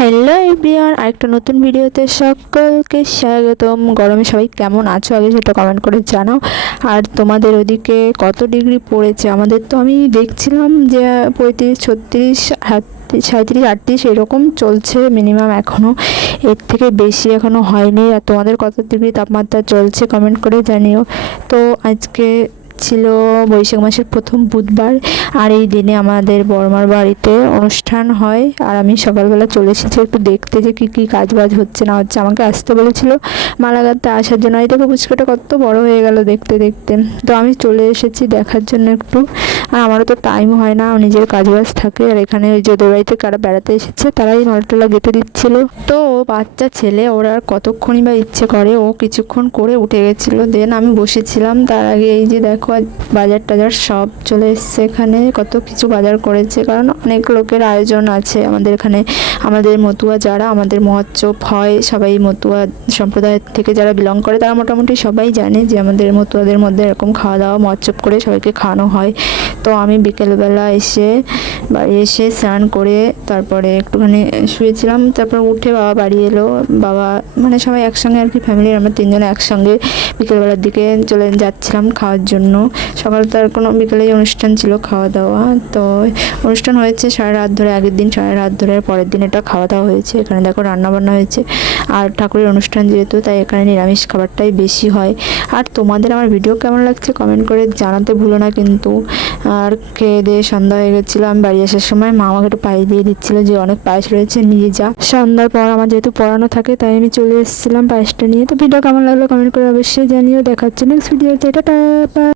Hello everyone, আরেকটা নতুন ভিডিওতে সকলকে স্বাগতম। গরমে সবাই কেমন আছো আগে সেটা কমেন্ট করে জানাও। আর তোমাদের ওদিকে কত ডিগ্রি পড়েছে? আমাদের তো আমি দেখছিলাম যে 35, 36, 37, 38 এরকম চলছে মিনিমাম। এখনও এর থেকে বেশি এখনও হয়নি। আর তোমাদের কত ডিগ্রি তাপমাত্রা চলছে কমেন্ট করে জানিও। তো আজকে ছিল বৈশাখ মাসের প্রথম বুধবার, আর এই দিনে আমাদের বড়মার বাড়িতে অনুষ্ঠান হয়। আর আমি সকালবেলা চলে এসেছি একটু দেখতে যে কী কী কাজবাজ হচ্ছে না হচ্ছে। আমাকে আসতে বলেছিল মালা গাঁথতে আসার জন্য। এই দেখো পুচকাটা কত বড় হয়ে গেল দেখতে দেখতে। তো আমি চলে এসেছি দেখার জন্য একটু। আর আমারও তো টাইম হয় না, নিজের কাজবাজ থাকে। আর এখানে ওই যে ওদের বাড়িতে কারা বেড়াতে এসেছে তারাই নলটলা গেঁথে দিচ্ছিল। তো বাচ্চা ছেলে, ওর আর কতক্ষণই বা ইচ্ছে করে, ও কিছুক্ষণ করে উঠে গেছিলো। দেন আমি বসেছিলাম। তার আগে এই যে দেখো বাজার টাজার সব চলে এসছে। এখানে কত কিছু বাজার করেছে, কারণ অনেক লোকের আয়োজন আছে আমাদের এখানে। আমাদের মতুয়া যারা, আমাদের মহোৎসব হয়, সবাই মতুয়া সম্প্রদায়ের থেকে যারা বিলং করে তারা মোটামুটি সবাই জানে যে আমাদের মতুয়াদের মধ্যে এরকম খাওয়া দাওয়া মহোৎসব করে সবাইকে খাওয়ানো হয়। তো আমি বিকেলবেলা এসে বাড়ি এসে স্নান করে তারপরে একটুখানি শুয়েছিলাম। তারপর উঠে বাবা বাড়ি এলো। বাবা মানে সবাই একসঙ্গে আর কি, ফ্যামিলির আমরা তিনজনে একসঙ্গে বিকেলবেলার দিকে চলে যাচ্ছিলাম খাওয়ার জন্য। সকাল তো আর কোনো, বিকেলেই অনুষ্ঠান ছিল খাওয়া দাওয়া। তো অনুষ্ঠান হয়েছে সারা রাত ধরে, আগের দিন সারা রাত ধরে, পরের দিন এটা খাওয়া দাওয়া হয়েছে। এখানে দেখো রান্নাবান্না হয়েছে। আর ঠাকুরের অনুষ্ঠান যেহেতু, তাই এখানে নিরামিষ খাবারটাই বেশি হয়। আর তোমাদের আমার ভিডিও কেমন লাগছে কমেন্ট করে জানাতে ভুলো না কিন্তু। আর খেয়ে দিয়ে সন্ধ্যা হয়ে গেছিলো। আমি বাড়ি আসার সময় মা আমাকে একটু পায়েস দিয়ে দিচ্ছিলো যে অনেক পায়েস রয়েছে নিয়ে যা। সন্ধ্যার পর আমার যেহেতু পড়ানো থাকে তাই আমি চলে এসেছিলাম পায়েসটা নিয়ে। তো ভিডিও কেমন লাগলো কমেন্ট করে অবশ্যই জানিও। দেখাচ্ছি নেক্সট ভিডিওতে। এটা